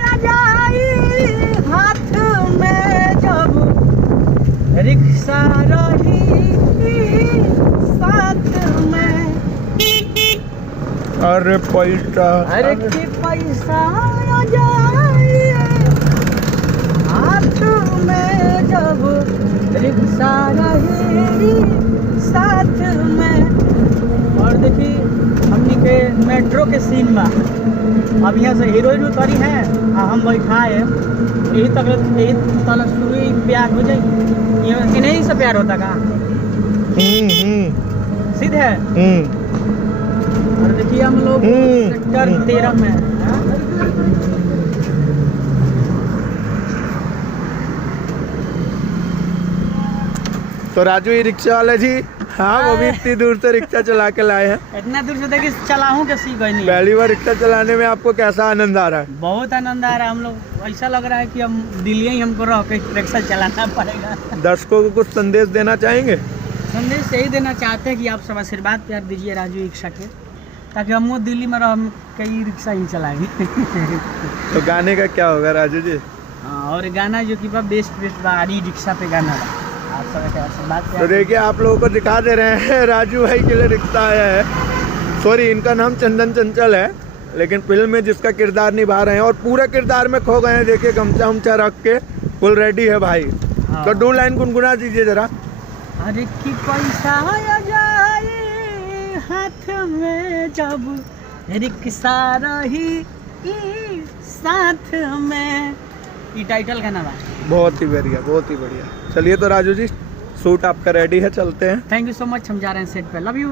आ जाई हाथ में जब रिक्शा रही साथ में। अरे पैसा, अरे कि पैसा आ जाए हाथ में जब रिक्शा रही साथ में। और देखिए हमनी के मेट्रो के सीन में अब यहाँ से हीरोइन उतरी है आ हम बैठा है, यही तक सुई प्यार हो जाएगी। ये नहीं से प्यार होता का सीधे। और देखिए हम लोग सेक्टर 13 में हैं। तो राजू ये रिक्शा वाला जी, हाँ वो भी इतनी दूर से रिक्शा चला के लाए हैं। इतना दूर से देखिए चलाऊं के सीख गई नहीं। पहली बार रिक्शा चलाने में आपको कैसा आनंद आ रहा है? बहुत आनंद आ रहा है। हम लोग ऐसा लग रहा है कि हम दिल्ली ही हमको रह के रिक्शा चलाना पड़ेगा। दर्शकों को कुछ संदेश देना चाहेंगे? संदेश यही देना चाहते हैं कि आप सब आशीर्वाद प्यार दीजिए राजू रिक्शा के, ताकि हम वो दिल्ली में रह कई रिक्शा ही चलाएंगे। तो गाने का क्या होगा राजू जी? हाँ, और गाना जो कि बेस्ट गाड़ी रिक्शा पे गाना है। आप सब के आशीर्वाद तो प्यार। देखिए आप लोगों को दिखा दे रहे हैं राजू भाई के लिए रिक्शा आया है। सॉरी, इनका नाम चंदन चंचल है, लेकिन फिल्म में जिसका किरदार निभा रहे हैं और पूरे किरदार में खो गए हैं। देखिए गमछा उमछा रख के फुल रेडी है भाई। हाँ। तो 2 लाइन गुनगुना दीजिए जरा। अरे कि पैसा आ जाए हाथ में जब रिक्शा रही साथ में। ये टाइटल का नाम है। बहुत ही बढ़िया, बहुत ही बढ़िया। चलिए तो राजू जी, सूट आपका रेडी है, चलते हैं। Thank you so much. हम जा रहे हैं सेट पे। Love you.